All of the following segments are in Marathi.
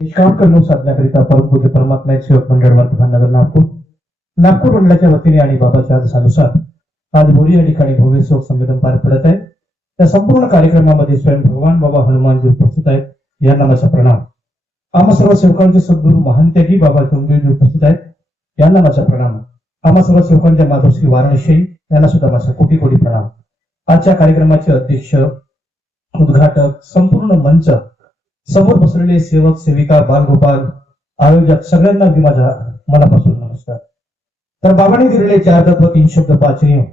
निष्काम कर्म साधण्याकरिता परमपूज्य परमात्मा सेवक मंडळ वर्धमाननगर नागपूर मंडळाच्या वतीने आणि बाबाच्या आदेशानुसार आज बोरी या ठिकाणी भव्य शोक संमेलन पार पडत आहे. त्या संपूर्ण कार्यक्रमामध्ये स्वयं भगवान बाबा हनुमानजी उपस्थित आहेत. या नामाचा प्रणाम. आम्हा सर्व सेवकांचे सद्गुरू महानत्यागी बाबा चोंगदेवजी उपस्थित आहेत. या नामाचा प्रणाम. आम्हा सर्व सेवकांच्या मातोश्री वाराणसी यांना सुद्धा माझा कोटी कोटी प्रणाम. आजच्या कार्यक्रमाचे अध्यक्ष, उद्घाटक, संपूर्ण मंच, समोर बसलेले सेवक, सेविका, बालगोपाल, आयोजक सगळ्यांना माझा मनापासून नमस्कार. तर बाबांनी दिलेले 4 तत्व 3 शब्द 5 नियम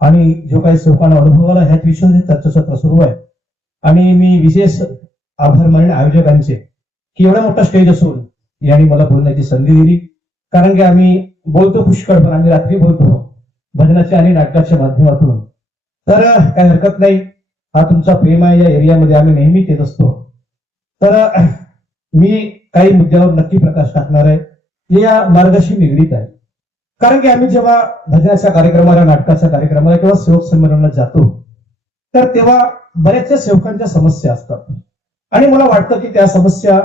आणि जो काही सेवकांना अनुभवाला ह्याच विषय त्याचं सत्र सुरू आहे. आणि मी विशेष आभार मानेन आयोजकांचे की एवढा मोठा स्टेज असून यांनी मला बोलण्याची संधी दिली. कारण की आम्ही बोलतो पुष्कळ, पण आम्ही रात्री बोलतो भजनाच्या आणि नाटकाच्या माध्यमातून. तर काही हरकत नाही, हा तुमचा प्रेम आहे. या एरियामध्ये आम्ही नेहमीच येत असतो. तर मी काही मुद्द्यावर नक्की प्रकाश टाकणार आहे जे या मार्गाशी निगडीत आहे. कारण की आम्ही जेव्हा भजनाच्या कार्यक्रमाला, नाटकाच्या कार्यक्रमाला किंवा सेवक संमेलनाला जातो तर तेव्हा बऱ्याचशा सेवकांच्या समस्या असतात आणि मला वाटतं की त्या समस्या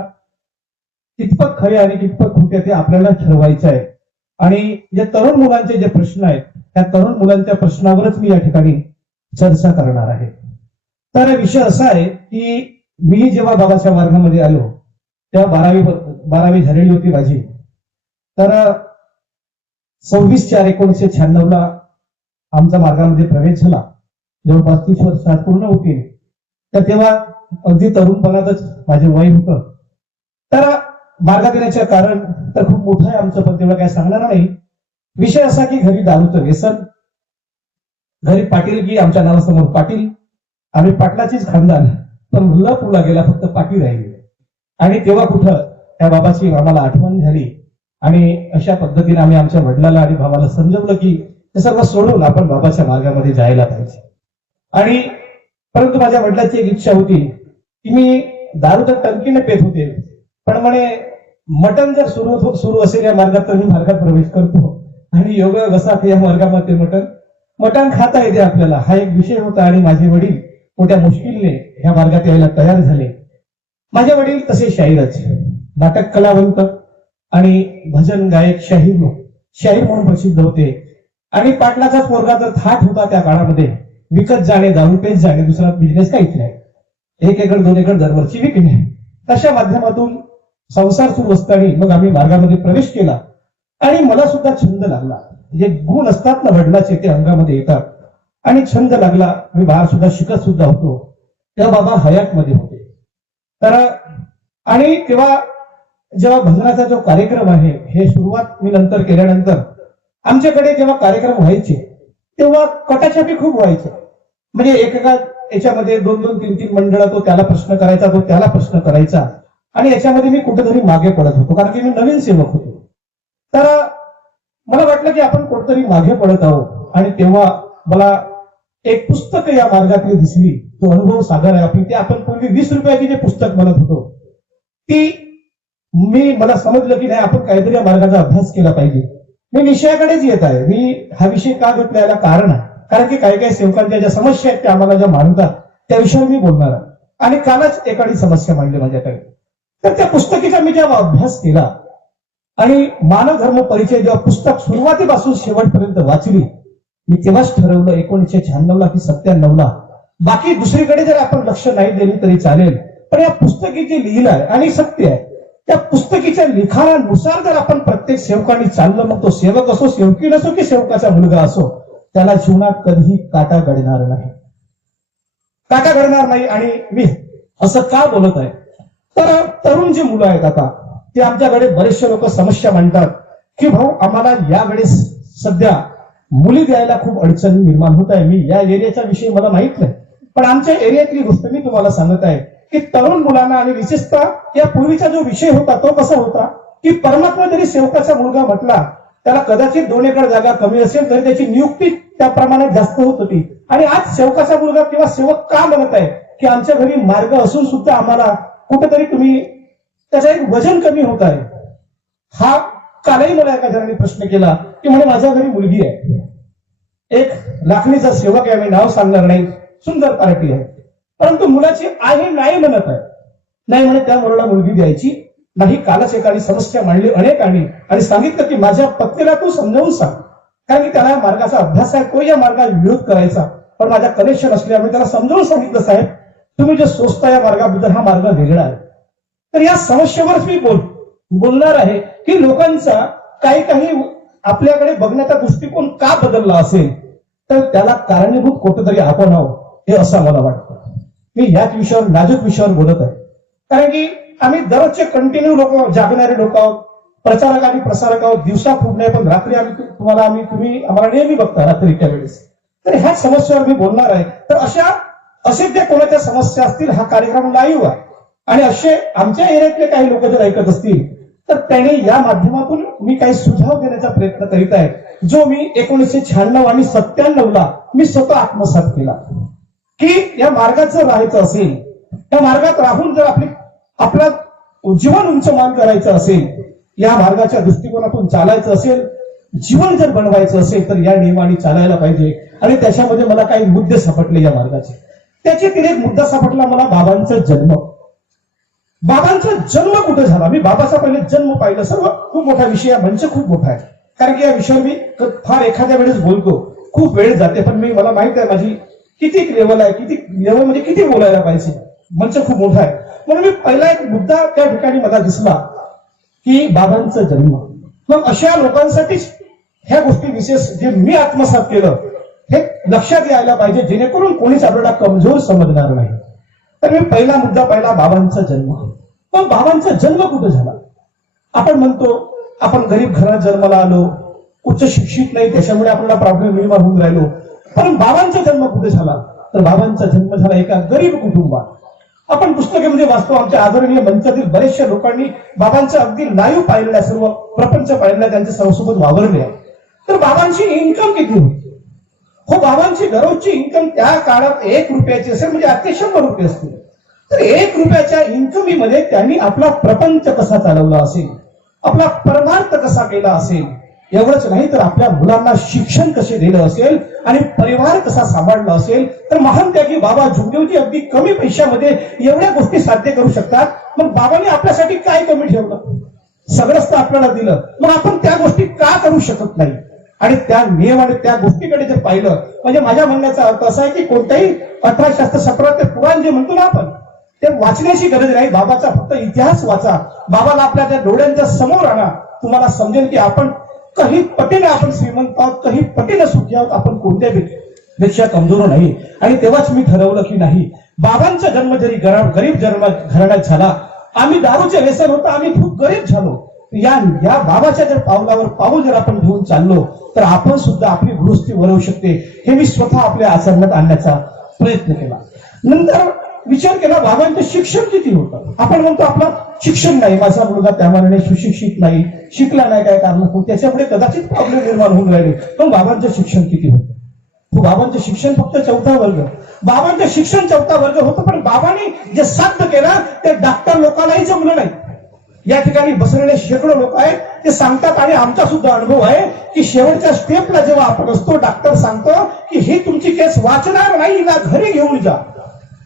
कितपत खऱ्या आणि कितपत खोट्या ते आपल्याला ठरवायचं आहे. आणि जे तरुण मुलांचे जे प्रश्न आहेत त्या तरुण मुलांच्या प्रश्नावरच मी या ठिकाणी चर्चा करणार आहे. तर विषय असा आहे की मी जेव्हा बाबाच्या मार्गामध्ये आलो तेव्हा 12वी झालेली होती माझी. तर 26/4/1996 आमचा मार्गामध्ये प्रवेश झाला. जवळपास 30 वर्ष पूर्ण होतील. तर तेव्हा अगदी तरुणपणातच माझे वय होतं. तर मार्गात येण्याचं कारण तर खूप मोठं आहे आमचं, पण तेव्हा काय सांगणार नाही. विषय असा की घरी दारूचं व्यसन, घरी पाटील की आमच्या नावासमोर पाटील, आम्ही पाटलाचीच खानदान, पण मुलगा पुढला गेला, फक्त पाटील राहिले. आणि तेव्हा कुठं त्या बाबाची आम्हाला आठवण झाली आणि अशा पद्धतीने आम्ही आमच्या वडिलाला आणि भावाला समजवलं की ते सर्व सोडून आपण बाबाच्या मार्गामध्ये जायला पाहिजे. आणि परंतु माझ्या वडिलांची एक इच्छा होती की मी दारू तर टंकीने पेत होते, पण म्हणे मटण जर सुरू असेल या मार्गात तर मी मार्गात प्रवेश करतो. आणि योग कसा या मार्गामध्ये मटण खाता येते आपल्याला, हा एक विषय होता. आणि माझे वडील मोठ्या मुश्किलने ह्या मार्गात यायला तयार झाले. माझे वडील तसे शाहीरच, नाटक कलावंत आणि भजन गायक, शाहीर म्हणून प्रसिद्ध होते. आणि पाटलाचाच पोरगा तर थाट होता त्या काळामध्ये. विकत जाणे, दारू पेच जाणे, दुसरा बिझनेस काहीच नाही. 1 एकर 2 एकर दरवर्षी विकणे, तशा माध्यमातून संसार सुरू असताना मग आम्ही मार्गामध्ये प्रवेश केला. आणि मला सुद्धा छंद लागला. जे गुण असतात ना वडिलाचे ते अंगामध्ये येतात. आणि छंद लागला. मी बाहेर सुद्धा शिकत सुद्धा होतो. तेव्हा बाबा हयातमध्ये होते. तर आणि तेव्हा जेव्हा भजनाचा जो कार्यक्रम आहे हे सुरुवात मी नंतर केल्यानंतर आमच्याकडे जेव्हा कार्यक्रम व्हायचे तेव्हा कटाछापी खूप व्हायचे. म्हणजे एकेका याच्यामध्ये 2-2, 3-3 मंडळ, तो त्याला प्रश्न करायचा, तो त्याला प्रश्न करायचा. आणि याच्यामध्ये मी कुठेतरी मागे पडत होतो, कारण की मी नवीन सेवक होतो. तर मला वाटलं की आपण कुठेतरी मागे पडत आहोत. आणि तेव्हा मला एक पुस्तक या मार्गातली दिसली, तो अनुभव सागर आहे आपली. ते आपण पूर्वी 20 रुपयाची जे पुस्तक म्हणत होतो ती मला समजलं की नाही, आपण काहीतरी या मार्गाचा अभ्यास केला पाहिजे. मी विषयाकडेच येत आहे. मी हा विषय का घेतला याला कारण आहे, कारण की काही काही सेवकांच्या ज्या समस्या आहेत त्या आम्हाला ज्या मांडतात त्या विषयावर मी बोलणार आहे. आणि कालच एखादी समस्या मांडली माझ्याकडे. तर त्या पुस्तकीचा मी जेव्हा अभ्यास केला आणि मानव धर्म परिचय जेव्हा पुस्तक सुरुवातीपासून शेवटपर्यंत वाचली, मी तेव्हाच ठरवलं 1996 की 97 बाकी दुसरीकडे जर आपण लक्ष नाही दिले तरी चालेल, पण या पुस्तकी जे लिहिलं आहे आणि सत्य आहे त्या पुस्तकीच्या लिखाणानुसार जर आपण प्रत्येक सेवकांनी चाललं, मग तो सेवक असो, सेवकी नसो की सेवकाचा मुलगा असो, त्याला जीवनात कधीही काटा घडणार नाही. काटा घडणार नाही. आणि मी असं का बोलत आहे, तर तरुण जे मुलं आहेत आता ते आमच्याकडे बरेचसे लोक समस्या मांडतात की भाऊ आम्हाला यावेळेस सध्या मुली द्यायला खूप अडचणी निर्माण होत आहे. मी या एरियाचा विषय मला माहित नाही, पण आमच्या एरियातली गोष्ट मी तुम्हाला सांगत आहे की तरुण मुलांना आणि विशेषतः या पूर्वीचा जो विषय होता तो कसा होता की परमात्मा जरी सेवकाचा मुलगा म्हटला त्याला कदाचित 2 एकर जागा कमी असेल तरी त्याची नियुक्ती त्याप्रमाणे जास्त होत होती. आणि आज सेवकाचा मुलगा किंवा सेवक का म्हणत आहे की आमच्या घरी मार्ग असून सुद्धा आम्हाला कुठेतरी तुम्ही त्याचा एक वजन कमी होत आहे. हा कालही मला एका जणांनी प्रश्न केला की म्हणे माझ्या घरी मुलगी आहे, एक लाखणीचा सेवक आहे, मी नाव सांगणार नाही, सुंदर पार्टी आहे, परंतु मुलाची आई नाही म्हणत आहे. नाही म्हणे त्या मुलाला मुलगी द्यायची नाही कालच एकाने समस्या मांडली अनेकांनी आणि सांगितलं की माझ्या पत्नीला तू समजावून सांग, कारण की त्याला या मार्गाचा अभ्यास आहे, तो या मार्गाचा विरोध करायचा, पण माझ्या कनेक्शन असल्यामुळे त्याला समजावून सांगितलं साहेब तुम्ही जे सोचता या मार्गाबद्दल हा मार्ग वेगळा आहे. तर या समस्येवरच मी बोलणार आहे की लोकांचा काही आपल्याकडे बघण्याचा दृष्टिकोन का बदलला असेल, तर त्याला कारणीभूत कुठेतरी आपण आहोत हे असं मला वाटतं. मी याच विषयावर नाजूक विषयावर बोलत आहे, कारण की आम्ही दररोजचे कंटिन्यू लोक जागणारे लोक आहोत, प्रचारक आणि प्रसारक आहोत, दिवसा खूप नाही पण रात्री तुम्ही आम्हाला नेहमी बघता रात्रीच्या वेळेस. तर ह्याच समस्येवर मी बोलणार आहे. तर असे जे कोणाच्या समस्या असतील हा कार्यक्रम लाईव्ह आहे आणि असे आमच्या एरियातले काही लोक जर ऐकत असतील तर त्याने या माध्यमातून मी काही सुझाव देण्याचा प्रयत्न करीत आहे, जो मी 1996 आणि 97ला मी स्वतः आत्मसात केला. की या मार्गात जर राहायचं असेल, या मार्गात राहून जर आपलं जीवन उंचमान करायचं असेल, या मार्गाच्या दृष्टिकोनातून चालायचं असेल, जीवन जर बनवायचं असेल तर या नियमाने चालायला पाहिजे. आणि त्याच्यामध्ये मला काही मुद्दे सापडले या मार्गाचे. त्याच्यातील एक मुद्दा सापडला मला बाबांचा जन्म. बाबांचा जन्म कुठे झाला? मी बाबाचा पहिले जन्म पाहिलं. सर्व खूप मोठा विषय, हा मंच खूप मोठा आहे, कारण की या विषयावर मी फार एखाद्या वेळेस बोलतो, खूप वेळ जाते, पण मला माहित आहे माझी किती लेवल आहे, किती लेवल म्हणजे किती बोलायला पाहिजे. मंच खूप मोठा आहे, म्हणून मी पहिला एक मुद्दा त्या ठिकाणी मला दिसला की बाबांचा जन्म. मग अशा लोकांसाठीच ह्या गोष्टी विशेष जे मी आत्मसात केलं हे लक्षात यायला पाहिजे, जेणेकरून कोणीच आपल्याला कमजोर समजणार नाही. तर मी पहिला मुद्दा पाहिला बाबांचा जन्म. पण बाबांचा जन्म कुठे झाला? आपण म्हणतो आपण गरीब घरात जन्माला आलो, उच्च शिक्षित नाही त्याच्यामुळे आपल्याला प्रॉब्लेम निर्माण होऊन राहिलो. पण बाबांचा जन्म कुठे झाला? तर बाबांचा जन्म झाला एका गरीब कुटुंबात. आपण पुस्तके म्हणजे वाचतो, आमच्या आदरणीय मंचातील बरेचशा लोकांनी बाबांचं अगदी लाईव्ह पाहिलेल्या, सर्व प्रपंच पाहिलेल्या, त्यांच्या सर्वसोबत वावरले आहे. तर बाबांची इन्कम किती होती? हो, बाबांची दररोजची इन्कम त्या काळात 1 रुपयाची असेल, म्हणजे अगदी 100 रुपये असतील. तर 1 रुपयाच्या इन्कमीमध्ये त्यांनी आपला प्रपंच कसा चालवला असेल, आपला परमार्थ कसा केला असेल. एवढंच नाही तर आपल्या मुलांना शिक्षण कसे दिलं असेल आणि परिवार कसा सांभाळला असेल. तर महान त्यागी बाबा जुगदेवजी अगदी कमी पैशामध्ये एवढ्या गोष्टी साध्य करू शकतात. मग बाबांनी आपल्यासाठी काय कमी ठेवलं? सगळंच तर आपल्याला दिलं, मग आपण त्या गोष्टी का करू शकत नाही? आणि त्या नियम आणि त्या गोष्टीकडे जर पाहिलं, म्हणजे माझ्या म्हणण्याचा अर्थ असा आहे की कोणत्याही 18 शास्त्र 17 ते पुराण जे म्हणतो ना आपण, ते वाचण्याची गरज नाही. बाबाचा फक्त इतिहास वाचा, बाबाला आपल्या त्या डोळ्यांच्या समोर आणा, तुम्हाला समजेल की आपण काही पटीने आपण श्रीमंत आहोत, काही पटीने सुखी आहोत, आपण कोणत्या पेक्षा कमजोर नाही. आणि तेव्हाच मी ठरवलं की नाही, बाबांचा जन्म जरी गरीब घराण्यात झाला, आम्ही दारूचे व्यसन होतं, आम्ही खूप गरीब झालो, या बाबाच्या जर पावलावर पाऊल जर आपण घेऊन चाललो तर आपण सुद्धा आपली गृहस्थी वळवू शकते. हे मी स्वतः आपल्या आचरणात आणण्याचा प्रयत्न केला. नंतर विचार केला बाबांचं शिक्षण किती होतं. आपण म्हणतो आपलं शिक्षण नाही, माझा मुलगा त्यामानाने सुशिक्षित नाही, शिकला नाही, काय कारण त्याच्यामुळे कदाचित प्रॉब्लेम निर्माण होऊन राहिले. पण बाबांचं शिक्षण किती होतं? बाबांचं शिक्षण फक्त 4था वर्ग. बाबांचं शिक्षण 4था वर्ग होतं, पण बाबांनी जे साध्य केलं ते डॉक्टर लोकांनाही जमलं नाही. या ठिकाणी बसलेले शेकडो लोक आहेत, ते सांगतात आणि आमचा सुद्धा अनुभव आहे की शेवटच्या स्टेपला जेव्हा आपण असतो, डॉक्टर सांगतो की ही तुमची केस वाचणार नाही ना, घरी घेऊन जा.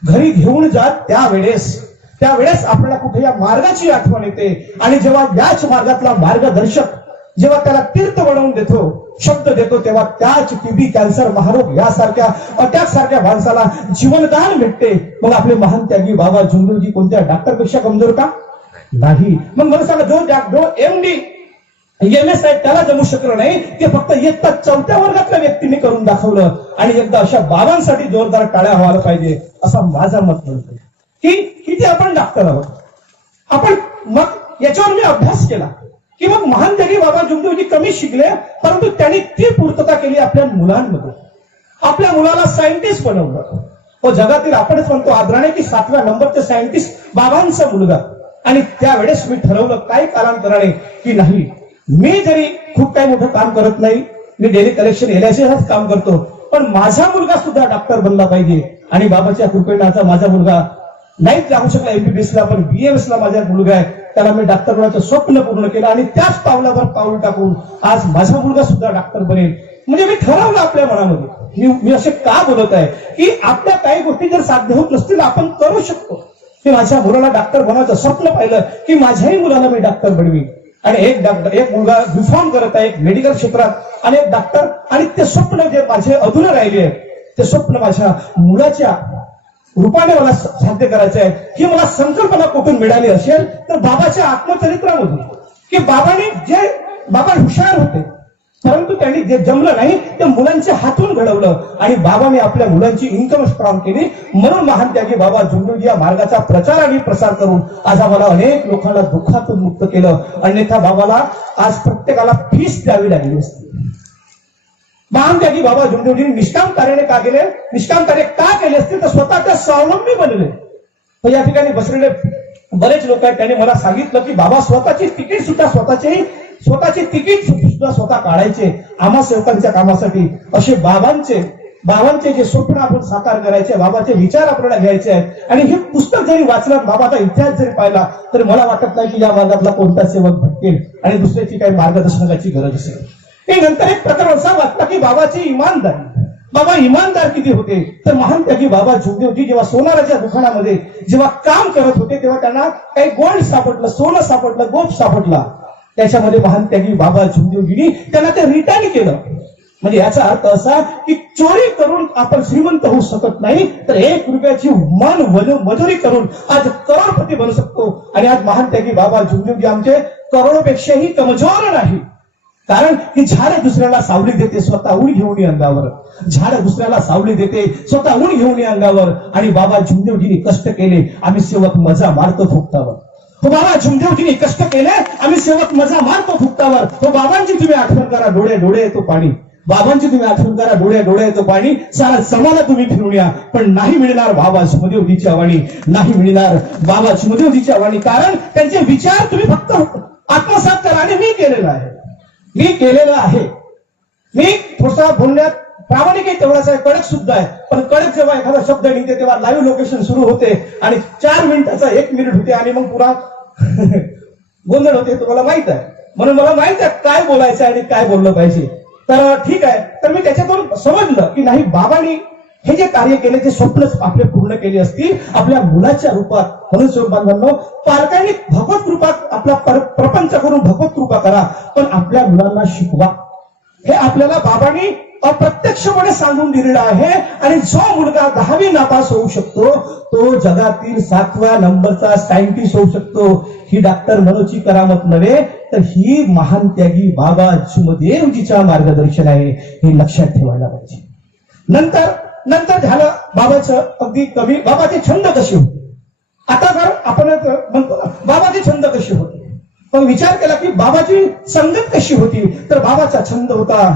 घरी घेऊन जा त्यावेळेस आपल्याला कुठे या मार्गाची आठवण येते. आणि जेव्हा याच मार्गातला मार्गदर्शक जेव्हा त्याला तीर्थ बनवून देतो, शब्द देतो, तेव्हा त्याच टीबी, कॅन्सर, महारोग यासारख्या अटॅक सारख्या माणसाला जीवनदान भेटते. मग आपले महान त्यागी बाबा जुगदेवजी कोणत्या डॉक्टरपेक्षा कमजोर का? नाही. मग मला सांगा, जो MD MS आहे त्याला जमू शकलं नाही, ते फक्त इयत्ता 4थ्या वर्गातल्या व्यक्तीने करून दाखवलं. आणि एकदा अशा बाबांसाठी जोरदार टाळ्या व्हायला पाहिजे असं माझं मत म्हणतं की किती आपण डॉक्टर आहोत आपण. मग याच्यावर मी अभ्यास केला की मग महान त्यागी बाबा जुगदेवजी कमी शिकले, परंतु त्यांनी ती पूर्तता केली आपल्या मुलांमध्ये. आपल्या मुलाला सायंटिस्ट बनवलं. तो जगातील आपणच म्हणतो आदराने की 7व्या नंबरचे सायंटिस्ट बाबांचा मुलगा. आणि त्यावेळेस मी ठरवलं काही कालांतराने की नाही, मी जरी खूप काही मोठं काम करत नाही, मी डेली कलेक्शन LICच काम करतो, पण माझा मुलगा सुद्धा डॉक्टर बनला पाहिजे. आणि बाबाच्या कृपेने माझा मुलगा नाहीच लागू शकला MBBS ला, पण BMS ला माझा मुलगा आहे, त्याला मी डॉक्टर बनण्याचं स्वप्न पूर्ण केलं. आणि त्याच पावलावर पाऊल टाकून आज माझा मुलगा सुद्धा डॉक्टर बनेल. म्हणजे मी ठरवलं आपल्या मनामध्ये. मी असे का बोलत आहे की आपल्या काही गोष्टी जर साध्य होत नसतील आपण करू शकतो. की माझ्या मुलाला डॉक्टर बनायचं स्वप्न पाहिलं की माझ्याही मुलाला मी डॉक्टर बनवी. आणि एक मुलगा रिफॉर्म करत आहे एक मेडिकल क्षेत्रात आणि एक डॉक्टर, आणि ते स्वप्न जे माझे अधुरे राहिले ते स्वप्न माझ्या मुलाच्या रूपाने मला साध्य करायचं आहे. ही मला संकल्पना कुठून मिळाली असेल तर बाबाच्या आत्मचरित्रामधून, की बाबा हुशार होते परंतु त्यांनी जे जमलं नाही ते मुलांच्या हातून घडवलं आणि बाबाने आपल्या मुलांची इन्कम स्ट्रॉंग केली. म्हणून महान त्यागी बाबा झुंजूजी या मार्गाचा प्रचार आणि प्रसार करून आज आम्हाला अनेक लोकांना दुःखातून मुक्त केलं. अन्यथा बाबाला आज प्रत्येकाला फीस द्यावी लागली असती. महान त्यागी बाबा झुंजूजींनी निष्काम कार्याने का केले, निष्काम कार्य का केले असतील तर स्वतःच्या स्वावलंबी बनले. तर या ठिकाणी बसलेले बरेच लोक आहेत, त्यांनी मला सांगितलं की बाबा स्वतःची तिकीट सुद्धा स्वतःचे तिकीट सुद्धा स्वतः काढायचे आम्हा सेवकांच्या कामासाठी. असे बाबांचे जे स्वप्न आपण साकार करायचे, बाबाचे विचार आपल्याला घ्यायचे आहेत. आणि हे पुस्तक जरी वाचलं, बाबाचा इतिहास जरी पाहिला तरी मला वाटत नाही की या मार्गातला कोणता सेवक भटकेल आणि दुसऱ्याची काही मार्गदर्शनाची गरज असेल. नंतर एक प्रकार असा वाटला की बाबाची इमानदारी, बाबा इमानदार किती होते. तर महान त्यागी बाबा झुंजूजी जेव्हा सोनाराच्या दुकानामध्ये जेव्हा काम करत होते तेव्हा त्यांना काही गोल्ड सापडलं, सोनं सापडलं, गोप सापडला. त्याच्यामध्ये महान त्यागी बाबा झुंजूजींनी त्यांना ते रिटर्न केलं. म्हणजे याचा अर्थ असा की चोरी करून आपण श्रीमंत होऊ शकत नाही, तर 1 रुपयाची मजुरी करून आज करोडपती बनू शकतो. आणि आज महान त्यागी बाबा झुंजूजी आमचे करोडपेक्षाही कमजोर नाही. कारण की झाड दुसऱ्याला सावली देते, स्वतः ऊन घेऊन अंगावर. झाड दुसऱ्याला सावली देते, स्वतः ऊन घेऊन अंगावर. आणि बाबा झुंजूजींनी कष्ट केले, आम्ही सेवक मजा मारतो फुकतावर. हो बाबा झुंजूजींनी कष्ट केले, आम्ही सेवक मजा मारतो फुकतावर. हो बाबांची तुम्ही आठवण करा, डोळे डोळे येतो पाणी. बाबांची तुम्ही आठवण करा, डोळे डोळे येतो पाणी. सारा समाला तुम्ही फिरून या, पण नाही मिळणार बाबा सुमदेवजीची आवाणी, नाही मिळणार बाबा सुमदेवजीची आवाणी. कारण त्यांचे विचार तुम्ही फक्त आत्मसात करा. आणि मी केलेला आहे. मी थोडासा बोलण्यात प्रामाणिक आहे, तेवढाच आहे, कडक सुद्धा आहे. पण कडक जेव्हा एखादा शब्द निघते तेव्हा लाईव्ह लोकेशन सुरू होते आणि 4 मिनिटाचा 1 मिनिट होते आणि मग पुरा गोंधळ होते, तुम्हाला माहित आहे. म्हणून मला माहित आहे काय बोलायचं आणि काय बोललं पाहिजे. तर ठीक आहे, तर मी त्याच्यातून समजलं की नाही, बाबांनी हे जे कार्य केले ते स्वप्नच आपले पूर्ण केले असतील आपल्या मुलाच्या रूपात. म्हणून स्वरूपांनो, पालकांनी भगवत कृपात आपला प्रपंच करून भगवत कृपा करा, पण आपल्या मुलांना शिकवा. हे आपल्याला बाबांनी अप्रत्यक्षपणे सांगून दिलेलं आहे. आणि जो मुलगा 10वी नापास होऊ शकतो तो जगातील 7व्या नंबरचा सायंटिस्ट होऊ शकतो. ही डॉक्टर मनोची करामत नव्हे, तर ही महान त्यागी बाबा सुमदेवजीच्या मार्गदर्शन आहे, हे लक्षात ठेवायला पाहिजे. नंतर झालं बाबाचं अगदी कमी. बाबाचे छंद कसे होते, आता जर आपण म्हणतो बाबाचे छंद कसे होते, पण विचार केला की बाबाची संगत कशी होती, तर बाबाचा छंद होता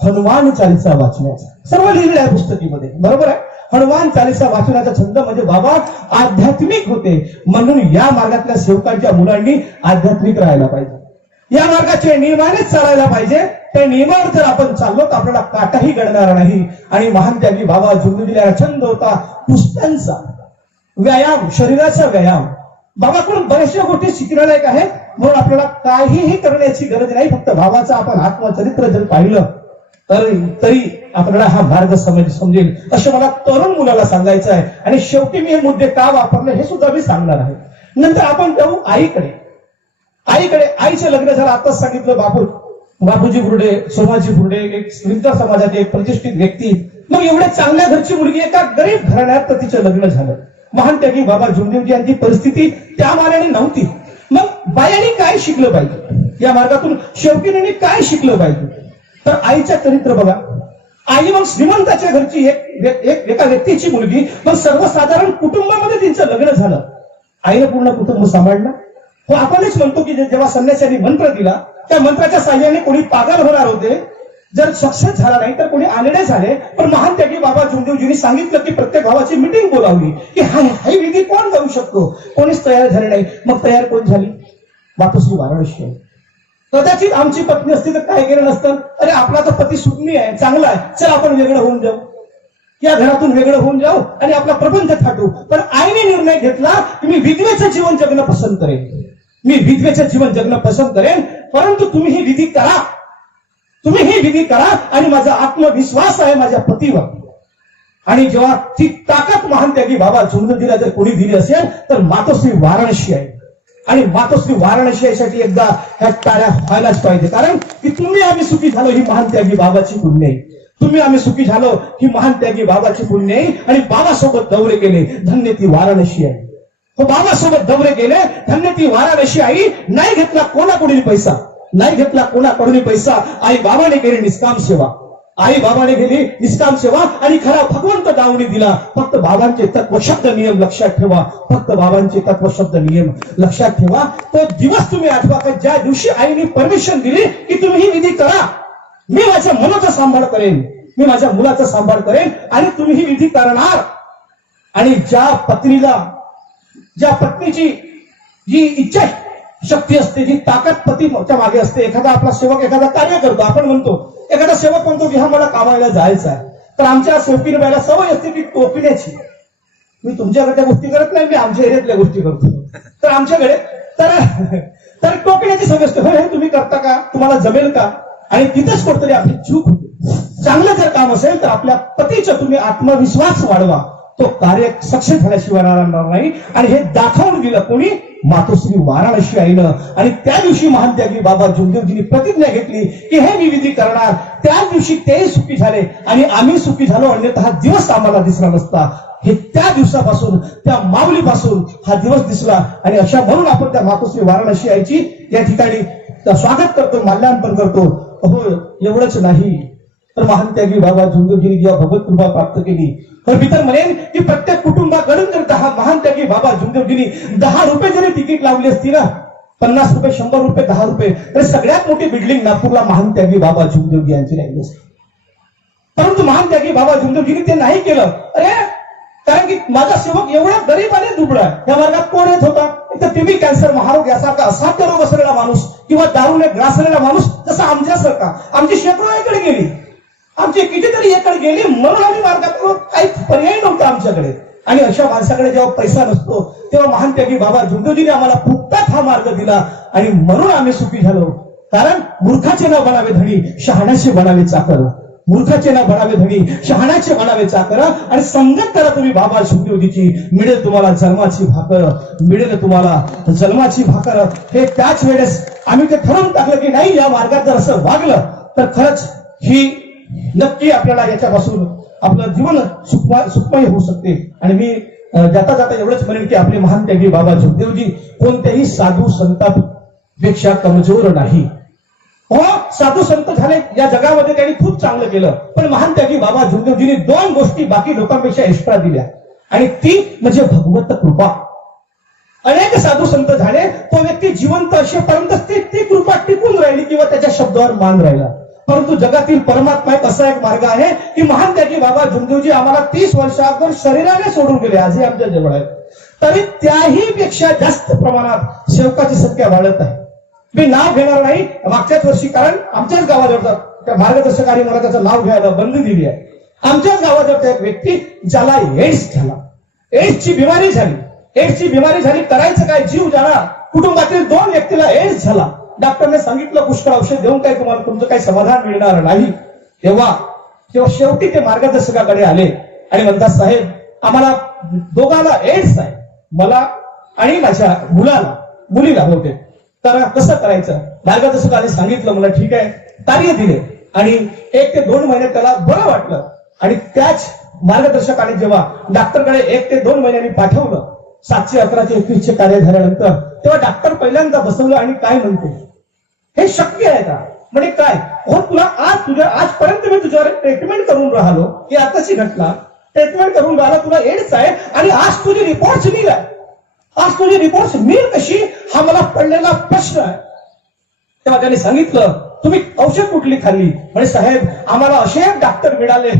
हनुमान चालीसा वाचण्याचा. सर्व लिहिलेलं आहे पुस्तकीमध्ये, बरोबर आहे. हनुमान चालीसा वाचण्याचा छंद म्हणजे बाबा आध्यात्मिक होते. म्हणून या मार्गातल्या सेवकांच्या मुलांनी आध्यात्मिक राहायला पाहिजे, या मार्गाचे नियमानेच चालायला पाहिजे. त्या नियमावर जर आपण चाललो तर आपल्याला काटाही घडणार नाही. आणि महान त्यागी बाबा झुंजूजीला छंद होता कुस्त्यांचा व्यायाम, शरीराचा व्यायाम. बाबाकडून बऱ्याचशा गोष्टी शिकण्यालायक आहेत, म्हणून आपल्याला काहीही करण्याची गरज नाही. फक्त बाबाचं आपण आत्मचरित्र जर पाहिलं तरी आपल्याला हा मार्ग समजेल, असं मला तरुण मुलाला सांगायचं आहे. आणि शेवटी मी हे मुद्दे का वापरले हे सुद्धा मी सांगणार आहे. नंतर आपण जाऊ आईकडे. आईचं लग्न झालं, आताच सांगितलं. बापूजी बुर्डे, सोमाजी बुर्डे, एक विंतर समाजाचे एक प्रतिष्ठित व्यक्ती. मग एवढ्या चांगल्या घरची मुलगी एका गरीब घराण्यात तर तिचं लग्न झालं. महान त्यागी बाबा झुंजूजी यांची परिस्थिती त्या मानाने नव्हती. मग बायांनी काय शिकलं पाहिजे, या मार्गातून शेवकीने काय शिकलं पाहिजे, तर आईचं चरित्र बघा. आई मग श्रीमंताच्या घरची एका व्यक्तीची मुलगी, मग सर्वसाधारण कुटुंबामध्ये तिचं लग्न झालं. आईनं पूर्ण कुटुंब सांभाळलं. हो, आपणच म्हणतो की जेव्हा संन्याशांनी मंत्र दिला त्या मंत्राच्या साह्याने कोणी पागल होणार होते, जर सक्सेस झाला नाही तर कोणी आलेले झाले. पण महान त्यागी बाबा झुंजूजींनी सांगितलं की प्रत्येक भावाची मिटिंग बोलावली की हा विधी कोण जाऊ शकतो. कोणीच तयार झाले नाही. मग तयार कोण झाली, मातोश्री वाराणसी. कदाचित आमची पत्नी असती तर काय केलं नसतं, अरे आपला तर पती सुज्ञ आहे, चांगला आहे, चल आपण वेगळं होऊन जाऊ, या घरातून वेगळं होऊन जाऊ आणि आपला प्रपंच थाटू. पण आईने निर्णय घेतला की मी विधवेचं जीवन जगणं पसंत करेन, परंतु तुम्ही ही विधी करा आणि माझा आत्मविश्वास आहे माझ्या पतीवर. आणि जेव्हा ती ताकद महान त्यागी बाबा झुंजजीला जर कोणी दिली असेल तर मातोश्री वाराणसी आहे. आणि मातोश्री वाराणसी यासाठी एकदा ह्या टाळ्या व्हायलाच पाहिजे, कारण की तुम्ही आम्ही सुखी झालो ही महान त्यागी बाबाची पुण्य आहे. तुम्ही आम्ही सुखी झालो ही महान त्यागी बाबाची पुण्य आहे. आणि बाबासोबत दौरे केले, धन्य ती वाराणसी आहे. हो, बाबासोबत दौरे केले, धन्य ती वाराणसी आई. नाही घेतला कोणाकडून पैसा, नाही घेतला कोणाकडून पैसा. आई बाबाने केली निष्काम सेवा, आई बाबाने गेली निष्काम सेवा. आणि खरा भगवंत दावणी दिला. फक्त बाबांचे तत्वशब्द नियम लक्षात ठेवा, फक्त बाबांचे तत्वशब्द नियम लक्षात ठेवा. तो दिवस तुम्ही आठवा का ज्या दिवशी आईने परमिशन दिली की तुम्ही ही विधी करा, मी माझ्या मुलाचा सांभाळ करेन, मी माझ्या मुलाचा सांभाळ करेन आणि तुम्ही ही विधी करणार. आणि ज्या पत्नीची जी इच्छा शक्ती असते, जी ताकद पतीच्या मागे असते. एखादा आपला सेवक एखादा कार्य करतो, आपण म्हणतो एखादा सेवक म्हणतो की हा मला कामाला जायचं आहे, तर आमच्या सेवकीने बायला सवय असते की टोकण्याची. मी तुमच्याकडे त्या गोष्टी करत नाही, मी आमच्या एरियातल्या गोष्टी करतो. तर आमच्याकडे तर टोकण्याची सवय असते. हे तुम्ही करता का, तुम्हाला जमेल का. आणि तिथंच कुठतरी आपली चूक होते. चांगलं जर काम असेल तर आपल्या पतीचा तुम्ही आत्मविश्वास वाढवा, तो कार्य सक्षम झाल्याशिवाय राहणार नाही. आणि हे दाखवून दिलं कोणी, मातोश्री वाराणसी आईनं. आणि त्या दिवशी महान त्यागी बाबा झुंजजींनी प्रतिज्ञा घेतली की हे मी विधी करणार. त्याच दिवशी तेही सुखी झाले आणि आम्ही सुखी झालो, अन्यथा हा दिवस आम्हाला दिसला नसता. हे त्या दिवसापासून, त्या माऊलीपासून हा दिवस दिसला. आणि अशा म्हणून आपण त्या मातोश्री वाराणसी आईची या ठिकाणी स्वागत करतो, माल्यार्पण करतो. हो, एवढंच नाही तर महान त्यागी बाबा झुंजजींनी जेव्हा भगवत कृपा प्राप्त केली, तर मी तर म्हणेन की प्रत्येक कुटुंबाकडून जर 10 महान त्यागी बाबा झुंजजींनी 10 रुपये जरी तिकीट लावली असती ना, 50 रुपये, 100 रुपये, 10 रुपये, तर सगळ्यात मोठी बिल्डिंग नागपूरला महान त्यागी बाबा झुंजजी यांची लागली असती. परंतु महान त्यागी बाबा झुंजजींनी ते नाही केलं. अरे, कारण की माझा सेवक एवढा गरीब आणि दुबळा आहे, या मार्गात कोण येत होता, तर टीबी, कॅन्सर, महारोग यासारखा असाध्य रोग असलेला माणूस किंवा दारूने ग्रासलेला माणूस, जसा आमच्यासारखा. आमची शेकडो एकड गेली, आमची कितीतरी एकड गेली, म्हणून आम्ही मार्गात काही पर्याय नव्हता आमच्याकडे. आणि अशा माणसाकडे जेव्हा पैसा नसतो तेव्हा महान त्यागी बाबा झुंजजीने आम्हाला फुकटात हा मार्ग दिला. आणि म्हणून आम्ही सुखी झालो. कारण मूर्खाचे न बनावे धणी, शहाण्याचे बनावे चाकर. मूर्खाचे न बनावे धणी, शहाण्याचे बनावे चाकर. आणि संगत करा तुम्ही बाबा झुंजजीची, मिळेल तुम्हाला जन्माची भाकर, मिळेल तुम्हाला जन्माची भाकर. हे त्याच वेळेस आम्ही ते ठरवून टाकलं की नाही, या मार्गात जर असं वागलं तर खरंच ही नक्की आपल्याला याच्यापासून आपलं जीवन सुखमय होऊ शकते. आणि मी जाता जाता एवढंच म्हणेन की आपले महान त्यागी बाबा झुंजजी कोणत्याही साधू संतांपेक्षा कमजोर नाही. हो, साधू संत झाले या जगामध्ये त्यांनी खूप चांगलं केलं, पण महान त्यागी बाबा झुंजजींनी 2 गोष्टी बाकी लोकांपेक्षा एक्स्ट्रा दिल्या. आणि ती म्हणजे भगवत कृपा. अनेक साधू संत झाले, तो व्यक्ती जिवंत असेपर्यंत ती कृपा टिकून राहिली किंवा त्याच्या शब्दावर मान राहिला. परंतु जगातील परमात्मा एक असा एक मार्ग आहे की महान त्यागी बाबा झुंजजी आम्हाला 30 वर्षाअगोदर शरीराने सोडून गेले, आजही आमच्या जवळ आहेत. तरी त्याही पेक्षा जास्त प्रमाणात सेवकाची संख्या वाढत आहे. मी नाव घेणार नाही मागच्याच वर्षी, कारण आमच्याच गावाजवळचा मार्गदर्शक आणि मला त्याचं नाव घ्यायला बंदी दिली आहे. आमच्याच गावाजवळचा एक व्यक्ती ज्याला एड्स झाला, एड्सची बिमारी झाली. एड्सची बिमारी झाली, करायचं काय, जीव जाणार. कुटुंबातील 2 व्यक्तीला एड्स झाला. डॉक्टरने सांगितलं पुष्कळ औषध देऊन काही तुम्हाला तुमचं काही समाधान मिळणार नाही. तेव्हा शेवटी ते मार्गदर्शकाकडे आले आणि म्हणतात, साहेब आम्हाला दोघांना एड्स आहे, मला आणि माझ्या मुलीला होते, तर कसं करायचं. मार्गदर्शकाने सांगितलं, मला ठीक आहे, कार्य दिले. आणि 1 ते 2 महिने त्याला बरं वाटलं. आणि त्याच मार्गदर्शकाने जेव्हा डॉक्टरकडे 1 ते 2 महिन्यांनी पाठवलं, 7चे 11चे 21चे कार्य झाल्यानंतर, तेव्हा डॉक्टर पहिल्यांदा बसवलं आणि काय म्हणते, हे शक्य आहे का. म्हणजे काय, हो तुला आजपर्यंत मी तुझ्यावर ट्रीटमेंट करून राहिलो, ही आताची घटना, ट्रीटमेंट करून राहिला, तुला एड्स आहे आणि आज तुझे रिपोर्ट्स निघाले. आज तुझे रिपोर्ट्स मिळेल कशी, हा मला पडलेला प्रश्न आहे. तेव्हा त्यांनी सांगितलं, तुम्ही औषध कुठली खाल्ली. म्हणजे साहेब आम्हाला असे एक डॉक्टर मिळाले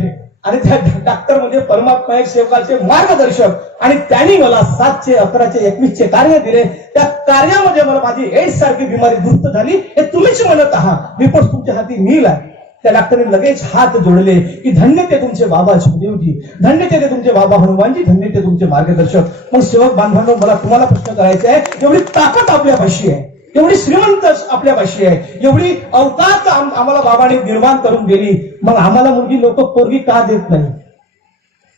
आणि त्या डॉक्टर म्हणजे परमात्मा एक सेवकाचे मार्गदर्शक. आणि त्यांनी मला 7चे 11चे 21चे कार्य दिले. त्या कार्यामध्ये मला माझी एड्स सारखी बिमारी दुरुस्त झाली. हे तुम्हीच म्हणत आहात, रिपोर्ट तुमच्या हाती मिळाला. त्या डॉक्टरने लगेच हात जोडले की धन्य ते तुमचे बाबा झुंजजी, धन्य ते तुमचे बाबा हनुमानजी, धन्य ते तुमचे मार्गदर्शक. मग सेवक बांधवांनो, मला तुम्हाला प्रश्न करायचा आहे, एवढी ताकद आपल्या भाषी आहे, एवढी श्रीमंत आपल्या भाषी आहे, एवढी अवकात आम्हाला बाबाने निर्माण करून दिली, मग आम्हाला मुलगी लोक पोरगी का देत नाही.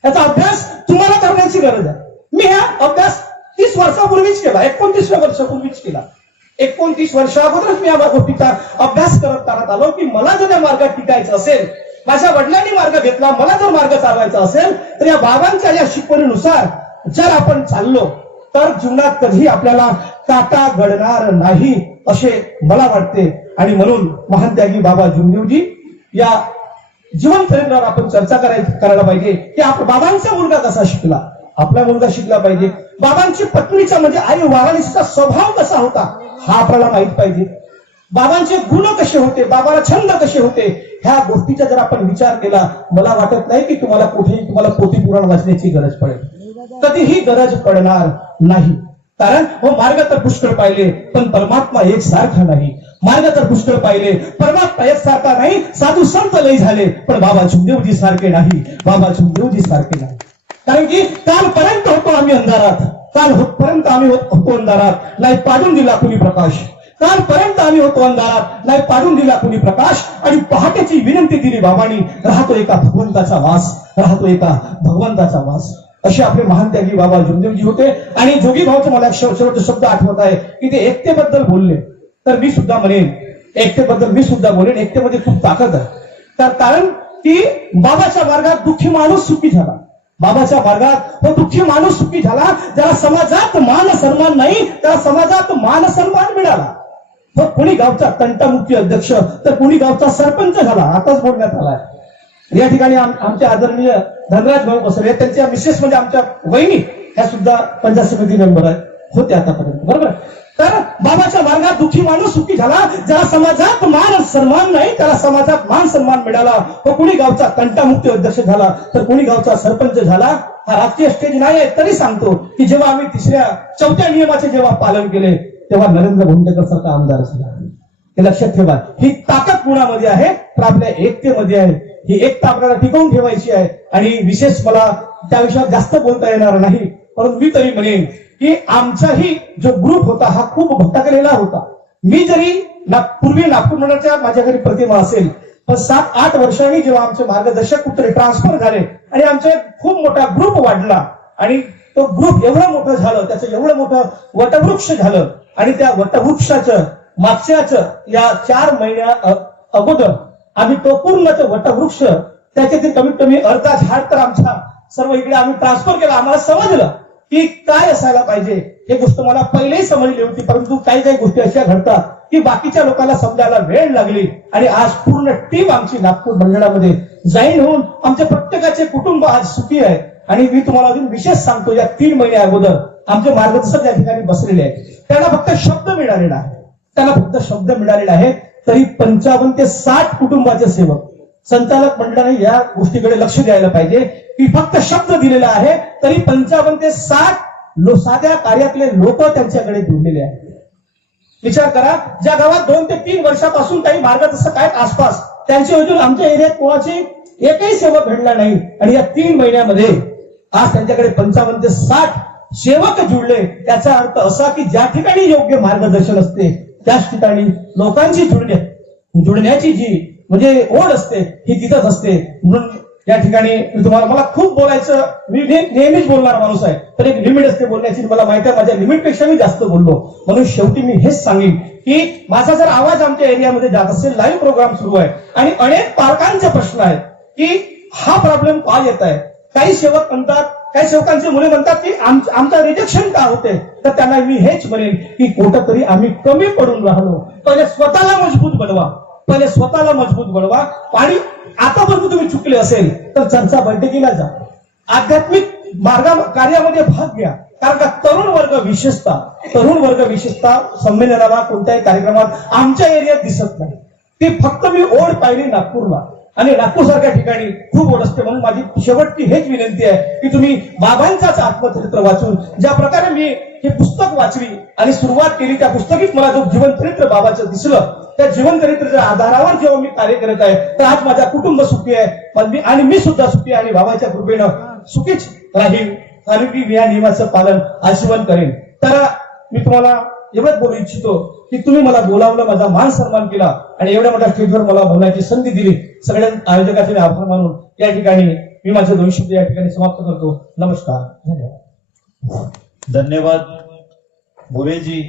याचा अभ्यास तुम्हाला करण्याची गरज आहे. मी हा अभ्यास 30 वर्षापूर्वीच केला, 29व्या वर्षापूर्वीच केला. 29 वर्षा अगोदरच मी या गोष्टीचा अभ्यास करत आलो की मला जर या मार्गात टिकायचं असेल, माझ्या वडिलांनी मार्ग घेतला, मला जर मार्ग चालवायचा असेल तर या बाबांच्या या शिकवणीनुसार जर आपण चाललो तर जीवनात कधी आपल्याला काटा घडणार नाही असे मला वाटते. आणि म्हणून महान त्यागी बाबा जुमदेवजी या जीवन चरित्रावर आपण चर्चा करायला पाहिजे की बाबांचा मुलगा कसा शिकला, आपला मुलगा शिकला पाहिजे. बाबांची पत्नीचा म्हणजे आई वाराणसीचा स्वभाव कसा होता हा आपल्याला माहित पाहिजे. बाबांचे गुण कसे होते, बाबाला छंद कसे होते, ह्या गोष्टीचा जर आपण विचार केला, मला वाटत नाही की तुम्हाला पोथी पुराण वाचण्याची गरज पडेल, कधीही गरज पडणार नाही. कारण हो मार्ग तर पुष्कळ पाहिले पण परमात्मा एक सारखा नाही. मार्ग तर पुष्कळ पाहिले, परमात्मा एक सारखा नाही. साधू संत लय झाले पण बाबा जुमदेवजी सारखे नाही, बाबा जुमदेवजी सारखे नाही. कारण की कालपर्यंत होतो आम्ही अंधारात, कालपर्यंत आम्ही होतो अंधारात, नाही पाडून दिला कुणी प्रकाश. कालपर्यंत आम्ही होतो अंधारात, नाही पाडून दिला कुणी प्रकाश. आणि पहाटेची विनंती दिली बाबांनी, राहतो एका भगवंताचा वास, राहतो एका भगवंताचा वास. असे आपले महान त्यागी बाबा जुमदेवजी होते. आणि जोगी भाऊचं मला शेवटचे शब्द आठवत आहे की ते एकतेबद्दल बोलले, तर मी सुद्धा म्हणेन एकतेबद्दल मी सुद्धा बोलेन, एकतेमध्ये खूप ताकद आहे. तर कारण की बाबाच्या मार्गात दुःखी माणूस सुखी झाला, बाबाच्या मार्गात तो दुःखी माणूस सुखी झाला. ज्याला समाजात मान सन्मान नाही त्याला समाजात मान सन्मान मिळाला. तो कोणी गावचा तंटामुक्ती अध्यक्ष तर कोणी गावचा सरपंच झाला. आताच बोलण्यात आलाय. या ठिकाणी आमचे आदरणीय धनराज भाऊ बसले, त्यांच्या मिसेस म्हणजे आमच्या वहिनी ह्या सुद्धा पंचायत समिती मेंबर होते आतापर्यंत, बरोबर. तर बाबाच्या मार्गात दुःखी माणूस सुखी झाला. ज्याला समाजात मान सन्मान नाही त्याला समाजात मान सन्मान मिळाला. तो कुणी गावचा तंटामुक्ती अध्यक्ष झाला तर कुणी गावचा सरपंच झाला. हा राजकीय स्टेज नाही आहे तरी सांगतो की जेव्हा आम्ही 3ऱ्या-4थ्या नियमाचे जेव्हा पालन केले तेव्हा नरेंद्र भोंडेकर सारखा आमदार झाला. हे लक्षात ठेवा. ही ताकद कुणामध्ये आहे तर आपल्या एकतेमध्ये आहे. ही एकता आपल्याला टिकवून ठेवायची आहे. आणि विशेष मला त्या विषयावर जास्त बोलता येणार नाही, परंतु मी तरी म्हणेन की आमचाही जो ग्रुप होता हा खूप भटकलेला होता. मी जरी पूर्वी नागपूर मंडळाच्या माझ्या घरी प्रतिमा असेल, पण 7-8 वर्षांनी जेव्हा आमचे मार्गदर्शक कुठे ट्रान्सफर झाले आणि आमचा खूप मोठा ग्रुप वाढला आणि तो ग्रुप एवढं मोठं झालं, त्याचं एवढं मोठं वटवृक्ष झालं. आणि त्या वटवृक्षाचं मागच्याच या 4 महिन्या अगोदर आम्ही तो पूर्णच वटवृक्ष त्याच्यातील कमीत कमी अर्धा झाड तर आमच्या सर्व इकडे आम्ही ट्रान्सफर केला. आम्हाला समजलं की काय असायला पाहिजे. हे गोष्ट मला पहिलेही समजली होती, परंतु काही गोष्टी अशा घडतात की बाकीच्या लोकांना समजायला वेळ लागली. आणि आज पूर्ण टीम आमची नागपूर मंडळामध्ये जाईन होऊन आमच्या प्रत्येकाचे कुटुंब आज सुखी आहे. आणि मी तुम्हाला अजून विशेष सांगतो, या 3 महिन्या अगोदर आमचे मार्गदर्शक या ठिकाणी बसलेले आहेत. त्यांना फक्त शब्द मिळालेला आहे, त्यांना फक्त शब्द मिळालेला आहे. तरी 55 ते 60 कुटुंबाचे सेवक, संचालक मंडळाने या गोष्टीकडे लक्ष द्यायला पाहिजे की फक्त शब्द दिलेला आहे तरी 55 ते 60 साध्या कार्यातले लोक त्यांच्याकडे जोडलेले आहेत. विचार करा, ज्या गावात 2 ते 3 वर्षापासून काही मार्गदर्शक आहेत आसपास, त्यांच्या अजून आमच्या एरियात कोणाची एकही सेवक घडला नाही. आणि या 3 महिन्यामध्ये आज त्यांच्याकडे 55 ते 60 सेवक जुळले. त्याचा अर्थ असा की ज्या ठिकाणी योग्य मार्गदर्शन असते त्याच ठिकाणी लोकांची जुळण्याची जी म्हणजे ओढ असते ही तिथंच असते. म्हणून या ठिकाणी मला खूप बोलायचं, मी नेहमीच बोलणार माणूस आहे, तर एक लिमिट असते बोलण्याची. मला माहिती आहे माझ्या लिमिटपेक्षा मी जास्त बोललो. म्हणून शेवटी मी हेच सांगेन की माझा जर आवाज आमच्या एरियामध्ये जात असेल, लाईव्ह प्रोग्राम सुरू आहे आणि अनेक पालकांचे प्रश्न आहेत की हा प्रॉब्लेम का येत आहे. काही सेवक म्हणतात, काही सेवकांचे मुले म्हणतात की आमचं रिजेक्शन का होते. तर त्यांना मी हेच म्हणेन की कुठंतरी आम्ही कमी पडून राहिलो. पहिले स्वतःला मजबूत बनवा, पहिले स्वतःला मजबूत बनवा. आणि आतापर्यंत तुम्ही चुकले असेल तर चर्चा बैठकीला जा, आध्यात्मिक कार्यामध्ये भाग घ्या. कारण का तरुण वर्ग विशेषतः संमेलनाला कोणत्याही कार्यक्रमात आमच्या एरियात दिसत नाही. ती फक्त मी ओढ पाहिली नागपूरला आणि नागपूर सारख्या ठिकाणी खूप ओढ असते. म्हणून माझी शेवटची हेच विनंती आहे की तुम्ही बाबांचाच आत्मचरित्र वाचून, ज्या प्रकारे मी हे पुस्तक वाचली आणि सुरुवात केली त्या पुस्तकीत मला जो जीवनचरित्र बाबाचं दिसलं, त्या जीवनचरित्राच्या आधारावर जेव्हा मी कार्य करत आहे तर आज माझा कुटुंब सुखी आहे आणि मी सुद्धा सुखी आहे. आणि बाबाच्या कृपेनं सुखीच राहील आणि मी या नियमाचं पालन आजीवन करेन. तर मी तुम्हाला एवढंच बोलू इच्छितो की तुम्ही मला बोलावलं, माझा मान सन्मान केला आणि एवढ्या मोठ्या स्टेजवर मला बोलण्याची संधी दिली. सगळ्या आयोजकांचे आभार मानून या ठिकाणी मी माझे 2 शब्द या ठिकाणी समाप्त करतो. नमस्कार, धन्यवाद. धन्यवाद भुरेजी.